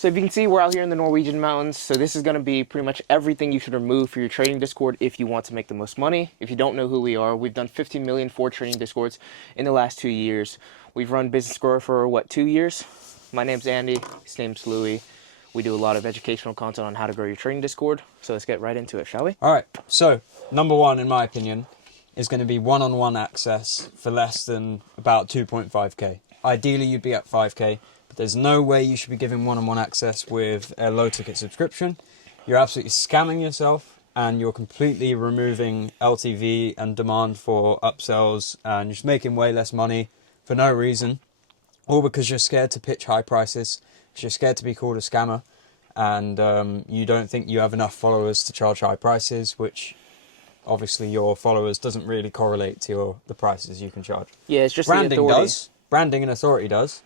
So if you can see, we're out here in the Norwegian mountains. So this is going to be pretty much everything you should remove for your trading Discord if you want to make the most money. If you don't know who we are, we've done 15 million for trading Discords in the last 2 years. We've run Business Grower for, what, 2 years? My name's Andy. His name's Louis. We do a lot of educational content on how to grow your trading Discord. So let's get right into it, shall we? All right. So number one, in my opinion, is going to be one-on-one access for less than about 2.5k. Ideally, you'd be at 5k. But there's no way you should be giving one-on-one access with a low-ticket subscription. You're absolutely scamming yourself, and you're completely removing LTV and demand for upsells, and you're just making way less money for no reason, all because you're scared to pitch high prices, because you're scared to be called a scammer, and you don't think you have enough followers to charge high prices, which obviously your followers doesn't really correlate to the prices you can charge. Yeah, it's just branding the authority. does. Branding and authority does.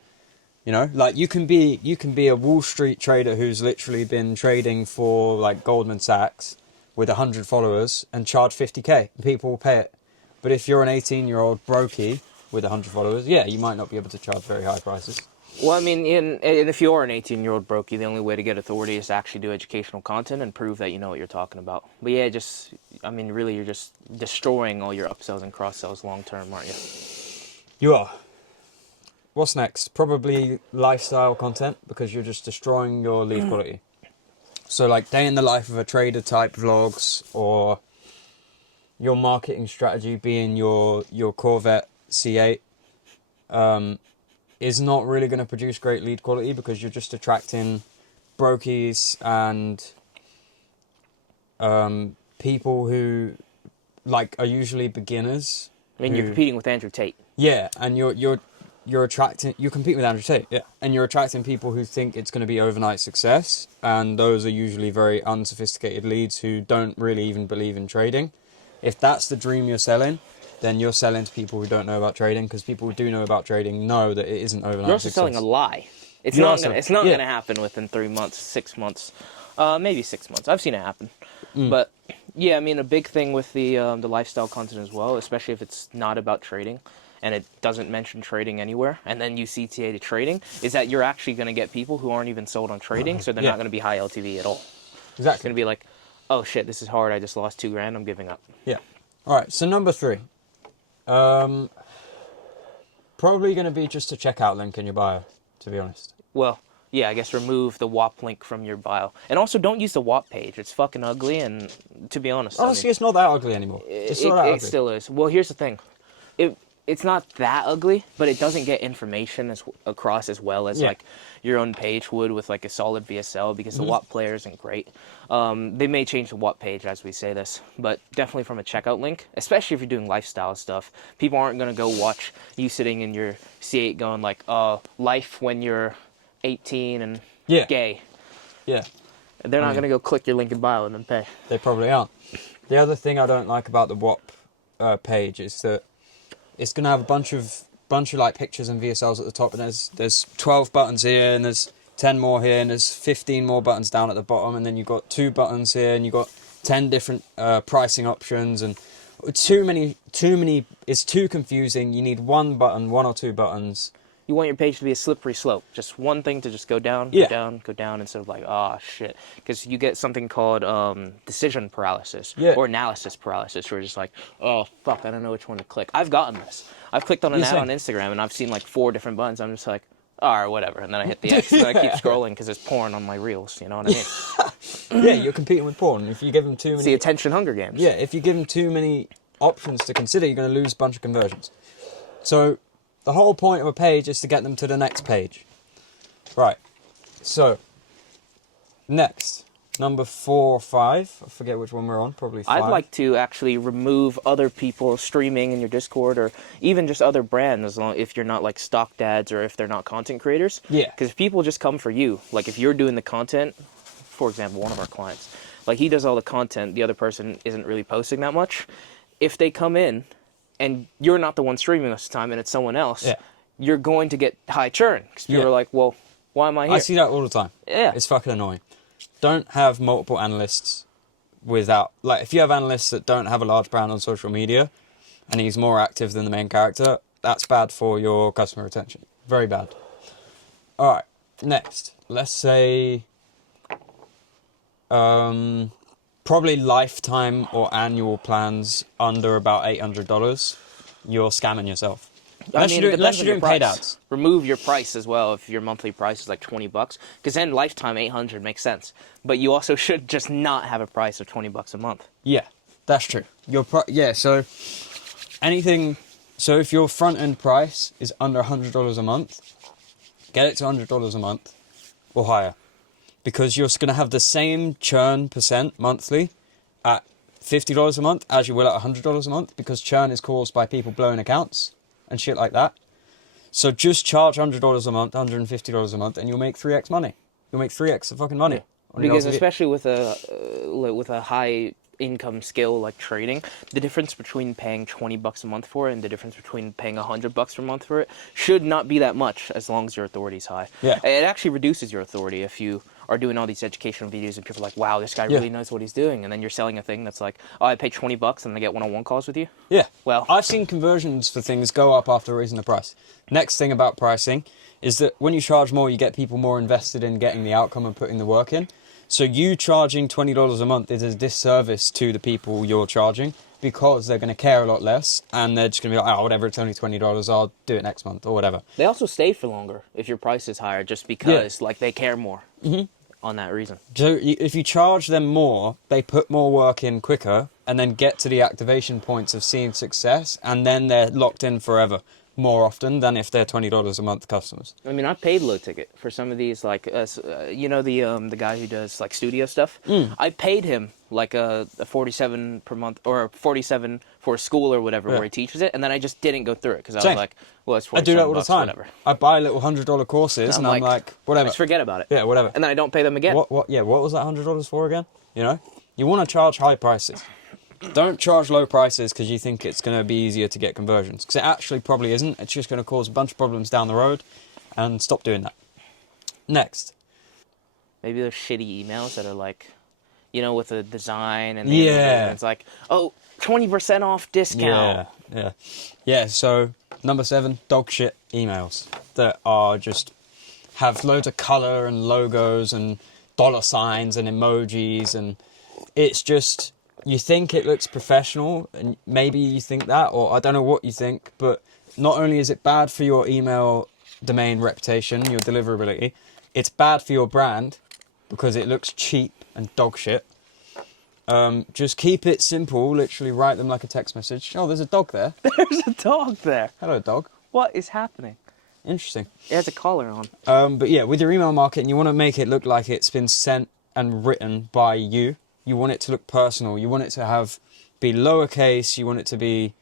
You know, like you can be a Wall Street trader who's literally been trading for like Goldman Sachs with 100 followers and charge 50k. And people will pay it. But if you're an 18-year-old brokey with 100 followers, yeah, you might not be able to charge very high prices. Well, I mean, if you are an 18-year-old brokey, the only way to get authority is to actually do educational content and prove that you know what you're talking about. But yeah, really, you're just destroying all your upsells and cross-sells long-term, aren't you? You are. What's next? Probably lifestyle content, because you're just destroying your lead quality. So like day in the life of a trader type vlogs, or your marketing strategy being your Corvette C8 is not really going to produce great lead quality, because you're just attracting brokies and people who like are usually beginners. I mean, you're competing with Andrew Tate. Yeah, and you're competing with Andrew Tate, yeah, and you're attracting people who think it's going to be overnight success, and those are usually very unsophisticated leads who don't really even believe in trading. If that's the dream you're selling, then you're selling to people who don't know about trading, because people who do know about trading know that it isn't overnight success. You're also selling a lie. It's not going to happen within 3 months, 6 months, maybe 6 months. I've seen it happen, but yeah, I mean, a big thing with the lifestyle content as well, especially if it's not about trading, and it doesn't mention trading anywhere, and then you CTA to trading, is that you're actually going to get people who aren't even sold on trading, so they're not going to be high LTV at all. Exactly. It's going to be like, oh shit, this is hard, I just lost $2,000, I'm giving up. Yeah. All right, so number 3. Probably going to be just a checkout link in your bio, to be honest. Well, yeah, I guess remove the WAP link from your bio. And also, don't use the WAP page. It's fucking ugly, and to be honest... Honestly, it's not that ugly anymore. It still is. Well, here's the thing. It's not that ugly, but it doesn't get information across as well as like your own page would with like a solid VSL, because the WAP player isn't great. They may change the WAP page as we say this, but definitely from a checkout link, especially if you're doing lifestyle stuff, people aren't going to go watch you sitting in your C8 going like, life when you're 18 and gay. Yeah. They're not going to go click your link in bio and then pay. They probably aren't. The other thing I don't like about the WAP page is that it's going to have a bunch of like pictures and VSLs at the top, and there's 12 buttons here, and there's 10 more here, and there's 15 more buttons down at the bottom, and then you've got 2 buttons here, and you've got 10 different pricing options, and too many. It's too confusing. You need one button, 1 or 2 buttons. You want your page to be a slippery slope. Just one thing to just go down, go down, go down, instead of like, oh, shit. Because you get something called decision paralysis or analysis paralysis, where you're just like, oh, fuck, I don't know which one to click. I've gotten this. I've clicked on an ad on Instagram, and I've seen like 4 different buttons. I'm just like, all right, whatever. And then I hit the X, and then I keep scrolling because there's porn on my reels. You know what I mean? Yeah, you're competing with porn. If you give them too many... It's the attention Hunger Games. Yeah, if you give them too many options to consider, you're going to lose a bunch of conversions. So... the whole point of a page is to get them to the next page. Right. So, next. Number 4 or 5. I forget which one we're on. Probably 5. I'd like to actually remove other people streaming in your Discord, or even just other brands, if you're not like stock dads or if they're not content creators. Yeah. Because people just come for you. Like if you're doing the content, for example, one of our clients, like he does all the content, the other person isn't really posting that much. If they come in, and you're not the one streaming this time, and it's someone else, you're going to get high churn. Because people are like, well, why am I here? I see that all the time. Yeah. It's fucking annoying. Don't have multiple analysts without... like, if you have analysts that don't have a large brand on social media, and he's more active than the main character, that's bad for your customer retention. Very bad. Alright, next. let's say, probably lifetime or annual plans under about $800, you're scamming yourself. Unless it you're depends on your doing paid price. ads. Remove your price as well if your monthly price is like $20, because then lifetime 800 makes sense. But you also should just not have a price of $20 a month. Yeah, that's true. So anything. So if your front end price is under $100 a month, get it to $100 a month or higher, because you're going to have the same churn percent monthly at $50 a month as you will at $100 a month, because churn is caused by people blowing accounts and shit like that. So just charge $100 a month, $150 a month, and you'll make 3x money. You'll make 3x of fucking money. Because especially with a high income skill like trading, the difference between paying $20 a month for it and the difference between paying $100 per month for it should not be that much, as long as your authority is high. Yeah. It actually reduces your authority if you are doing all these educational videos and people are like, wow, this guy really knows what he's doing, and then you're selling a thing that's like, oh, I pay $20 and I get one-on-one calls with you. Yeah. Well, I've seen conversions for things go up after raising the price. Next thing about pricing is that when you charge more, you get people more invested in getting the outcome and putting the work in. So you charging $20 a month is a disservice to the people you're charging, because they're going to care a lot less, and they're just going to be like, oh, whatever, it's only $20, I'll do it next month or whatever. they also stay for longer if your price is higher, just because like they care more on that reason. So if you charge them more, they put more work in quicker and then get to the activation points of seeing success, and then they're locked in forever more often than if they're $20 a month customers. I mean, I paid low ticket for some of these, like, the guy who does like studio stuff. I paid him like a 47 per month, or 47 for school or whatever, where he teaches it, and then I just didn't go through it because I Same. was like, well, it's I do that all the $47, time. whatever. I buy little $100 courses, and I'm like, whatever. Just forget about it. Yeah, whatever. And then I don't pay them again. What was that $100 for again? You know, you want to charge high prices. Don't charge low prices because you think it's going to be easier to get conversions, because it actually probably isn't. It's just going to cause a bunch of problems down the road, and stop doing that. Next. Maybe those shitty emails that are like, with the design and Yeah. and it's like, oh, 20% off discount. Yeah. So number 7, dog shit emails that are just have loads of color and logos and dollar signs and emojis, and it's just, you think it looks professional, and maybe you think that, or I don't know what you think, but not only is it bad for your email domain reputation, your deliverability, it's bad for your brand because it looks cheap and dog shit. Just keep it simple, literally write them like a text message. Oh, there's a dog there. There's a dog there. Hello, dog. What is happening? Interesting. It has a collar on. But yeah, with your email marketing, you want to make it look like it's been sent and written by you. You want it to look personal. You want it to be lowercase. You want it to be...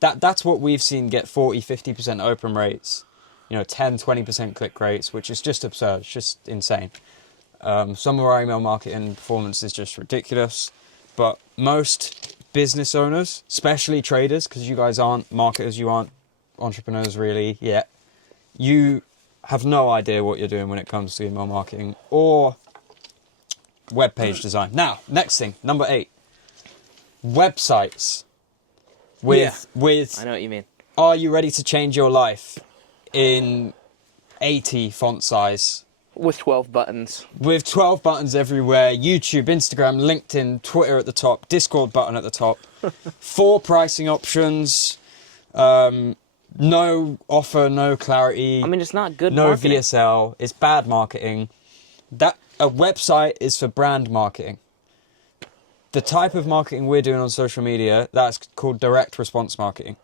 That's what we've seen get 40, 50% open rates. 10, 20% click rates, which is just absurd. It's just insane. Some of our email marketing performance is just ridiculous. But most business owners, especially traders, because you guys aren't marketers, you aren't entrepreneurs really yet, you have no idea what you're doing when it comes to email marketing or web page design. Now, next thing, number 8, websites. With I know what you mean. Are you ready to change your life in 80 font size? With 12 buttons. With 12 buttons everywhere, YouTube, Instagram, LinkedIn, Twitter at the top, Discord button at the top, 4 pricing options, no offer, no clarity. I mean, it's not good no marketing. VSL, it's bad marketing. A website is for brand marketing. The type of marketing we're doing on social media, that's called direct response marketing.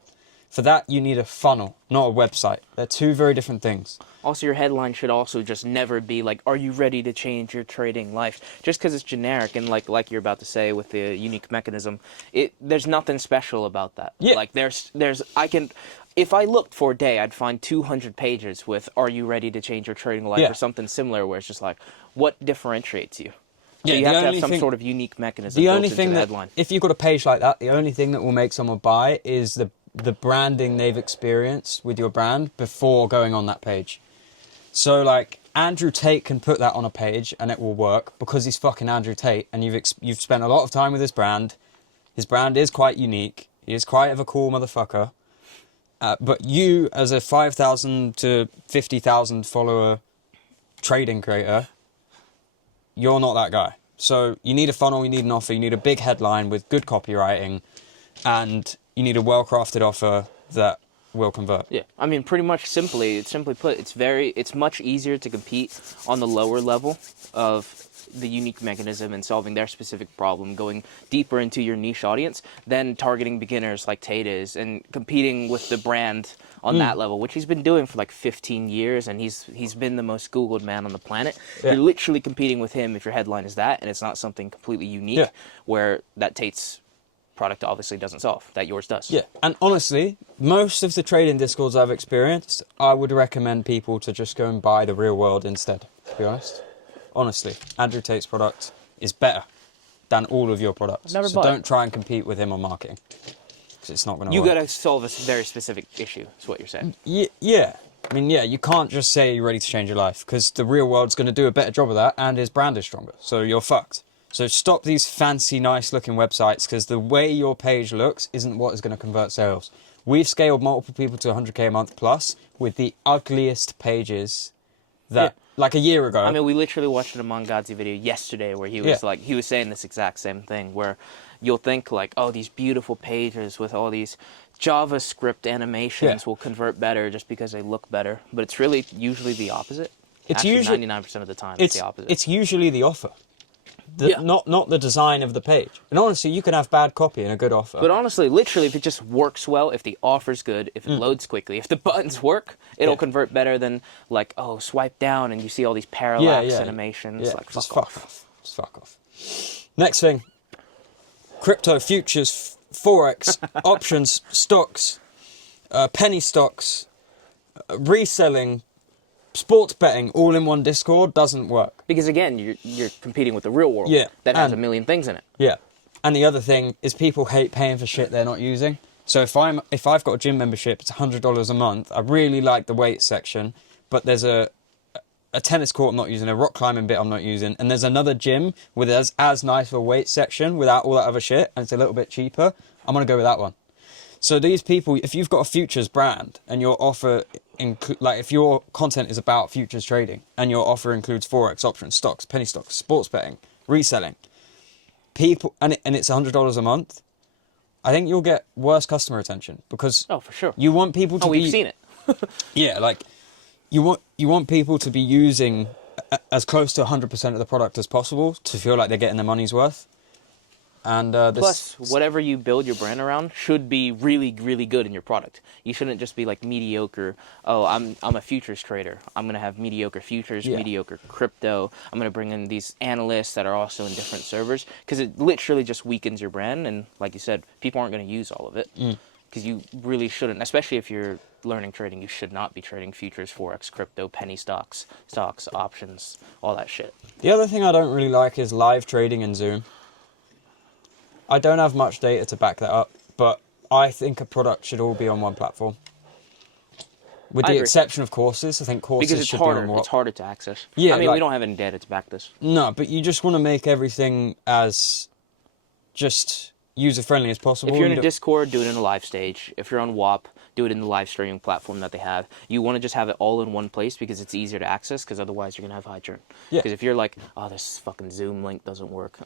For that, you need a funnel, not a website. They're 2 very different things. Also, your headline should also just never be like, are you ready to change your trading life? Just because it's generic and like you're about to say with the unique mechanism, there's nothing special about that. Yeah. Like if I looked for a day, I'd find 200 pages with, are you ready to change your trading life, or something similar, where it's just like, what differentiates you? So you have to have some sort of unique mechanism built into the headline. If you've got a page like that, the only thing that will make someone buy is the branding they've experienced with your brand before going on that page. So like Andrew Tate can put that on a page and it will work because he's fucking Andrew Tate, and you've spent a lot of time with his brand. His brand is quite unique. He is quite of a cool motherfucker. But you, as a 5,000 to 50,000 follower trading creator, you're not that guy. So you need a funnel, you need an offer, you need a big headline with good copywriting, and you need a well-crafted offer that will convert. Yeah, I mean, pretty much simply put, it's much easier to compete on the lower level of the unique mechanism and solving their specific problem, going deeper into your niche audience than targeting beginners like Tate is and competing with the brand on that level, which he's been doing for like 15 years, and he's been the most Googled man on the planet. Yeah. You're literally competing with him if your headline is that, and it's not something completely unique where that Tate's product obviously doesn't solve, that yours does. Yeah, and honestly, most of the trading discords I've experienced, I would recommend people to just go and buy the real world instead, to be honest. Honestly, Andrew Tate's product is better than all of your products. Never so bought don't it. try and compete with him on marketing, because it's not going to You work. gotta solve a very specific issue, is what you're saying. Yeah. I mean, yeah, you can't just say you're ready to change your life, because the real world's going to do a better job of that, and his brand is stronger. So you're fucked. So stop these fancy, nice-looking websites, because the way your page looks isn't what is going to convert sales. We've scaled multiple people to 100K a month plus with the ugliest pages that, like a year ago. I mean, we literally watched an Amon Gadzi video yesterday where he was he was saying this exact same thing, where you'll think like, oh, these beautiful pages with all these JavaScript animations will convert better just because they look better, but it's really usually the opposite. It's Actually, usually 99% of the time it's the opposite. It's usually the offer. Not the design of the page. And honestly, you can have bad copy and a good offer. But honestly, literally, if it just works well, if the offer's good, if it loads quickly, if the buttons work, it'll convert better than like, oh, swipe down and you see all these parallax animations. Like, just fuck off. Just fuck off. Next thing, crypto futures, forex, options, stocks, penny stocks, reselling, sports betting, all in one Discord doesn't work. Because again, you're competing with the real world that has a million things in it. Yeah. And the other thing is people hate paying for shit they're not using. So if I've got a gym membership, it's $100 a month. I really like the weights section, but there's a tennis court I'm not using, a rock climbing bit I'm not using, and there's another gym with as nice of a weights section without all that other shit, and it's a little bit cheaper. I'm gonna go with that one. So these people, if you've got a futures brand and your offer, if your content is about futures trading and your offer includes forex, options, stocks, penny stocks, sports betting, reselling, people, and it's $100 a month, I think you'll get worse customer retention because for sure, you want people to be. We've seen it. Yeah, like you want people to be using as close to 100% of the product as possible to feel like they're getting their money's worth. And plus, whatever you build your brand around should be really, really good in your product. You shouldn't just be like mediocre. Oh, I'm a futures trader. I'm gonna have mediocre futures, mediocre crypto. I'm gonna bring in these analysts that are also in different servers because it literally just weakens your brand. And like you said, people aren't gonna use all of it because you really shouldn't. Especially if you're learning trading, you should not be trading futures, forex, crypto, penny stocks, options, all that shit. The other thing I don't really like is live trading in Zoom. I don't have much data to back that up, but I think a product should all be on one platform. With the exception of courses, I think courses because should be on one. It's harder to access. Yeah, I mean, we don't have any data to back this. No, but you just want to make everything as just user-friendly as possible. If you're in a Discord, do it in a live stage. If you're on WAP, do it in the live streaming platform that they have. You want to just have it all in one place because it's easier to access, because otherwise you're going to have high churn. Yeah. Because if you're like, oh, this fucking Zoom link doesn't work,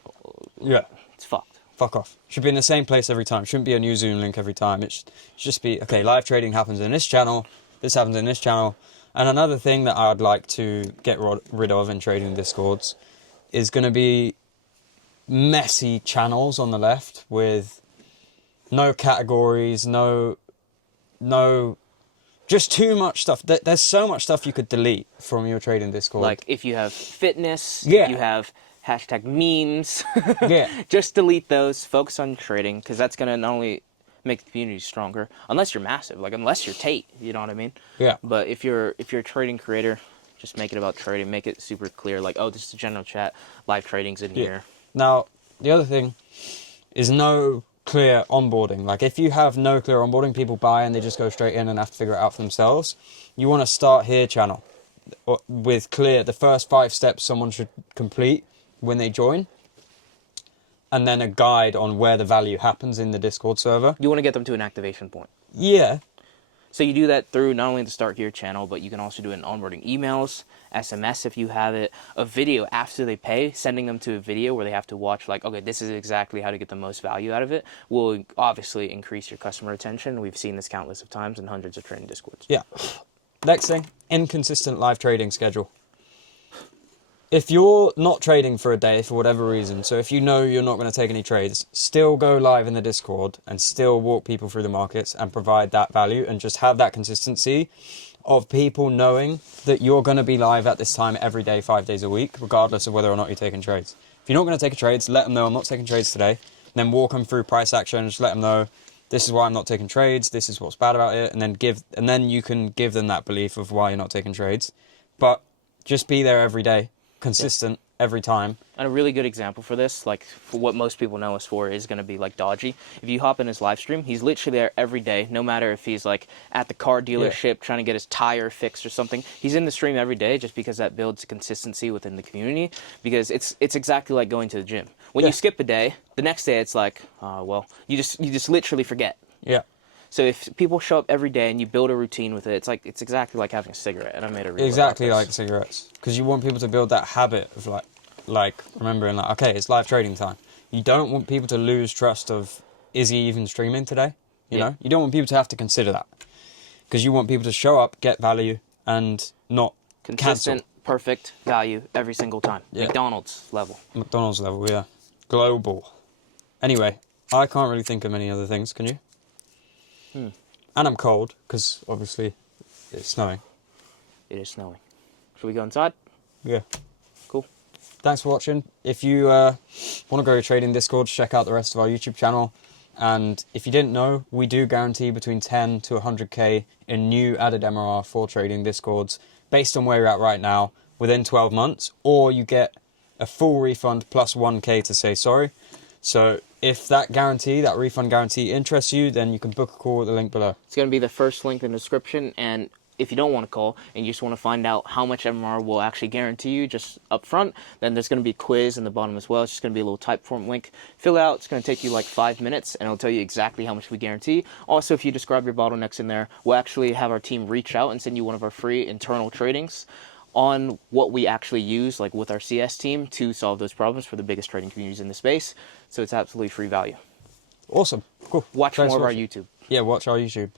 it's fucked. Fuck off. Should be in the same place every time. Shouldn't be a new Zoom link every time. It should just be, okay, live trading happens in this channel, this happens in this channel. And another thing that I'd like to get rid of in trading Discords is going to be messy channels on the left with no categories, no, just too much stuff. There's so much stuff you could delete from your trading Discord. Like if you have fitness, if you have hashtag memes, just delete those, focus on trading, because that's going to not only make the community stronger, unless you're massive, like unless you're Tate, you know what I mean? Yeah. But if you're a trading creator, just make it about trading, make it super clear, like, oh, this is a general chat, live trading's in here. Now, the other thing is no clear onboarding. Like if you have no clear onboarding, people buy and they just go straight in and have to figure it out for themselves. You want to start here channel with clear, the first 5 steps someone should complete when they join, and then a guide on where the value happens in the Discord server. You want to get them to an activation point. Yeah, So you do that through not only the Start Gear channel, but you can also do it in onboarding emails, SMS if you have it, a video after they pay, sending them to a video where they have to watch like, okay, this is exactly how to get the most value out of it, will obviously increase your customer retention. We've seen this countless of times in hundreds of trading discords. Yeah. Next thing, inconsistent live trading schedule. If you're not trading for a day for whatever reason, so if you know you're not going to take any trades, still go live in the Discord and still walk people through the markets and provide that value and just have that consistency of people knowing that you're going to be live at this time every day, 5 days a week, regardless of whether or not you're taking trades. If you're not going to take trades, let them know I'm not taking trades today. And then walk them through price action, just let them know this is why I'm not taking trades, this is what's bad about it, and then you can give them that belief of why you're not taking trades. But just be there every day. Consistent every time. And a really good example for this, like for what most people know us for, is going to be like Dodgy. If you hop in his live stream, he's literally there every day, no matter if he's like at the car dealership trying to get his tire fixed or something. He's in the stream every day just because that builds consistency within the community, because it's exactly like going to the gym. When you skip a day, the next day it's like, well, you just literally forget. Yeah. So if people show up every day and you build a routine with it, it's exactly like having a cigarette. And I made a reel exactly about like this. cigarettes, because you want people to build that habit of like remembering like, okay, it's live trading time. You don't want people to lose trust of, is he even streaming today? You know, you don't want people to have to consider that, because you want people to show up, get value, and not Consistent, cancel. perfect value every single time. Yeah. McDonald's level. McDonald's level, yeah, global. Anyway, I can't really think of many other things. Can you? And I'm cold because obviously it's snowing. It is snowing. Should we go inside? Yeah. Cool. Thanks for watching. If you want to go to Trading Discord, check out the rest of our YouTube channel. And if you didn't know, we do guarantee between 10 to 100k in new added MRR for Trading Discords based on where you're at right now within 12 months, or you get a full refund plus 1k to say sorry. So if that refund guarantee interests you, then you can book a call at the link below. It's going to be the first link in the description, and if you don't want to call and you just want to find out how much MMR will actually guarantee you just up front, then there's going to be a quiz in the bottom as well. It's just going to be a little Typeform link. Fill it out. It's going to take you like 5 minutes, and it'll tell you exactly how much we guarantee. Also, if you describe your bottlenecks in there, we'll actually have our team reach out and send you one of our free internal tradings on what we actually use, like with our CS team, to solve those problems for the biggest trading communities in the space. So it's absolutely free value. Awesome. Cool. Watch Thanks more of for our watching. YouTube. Yeah, watch our YouTube.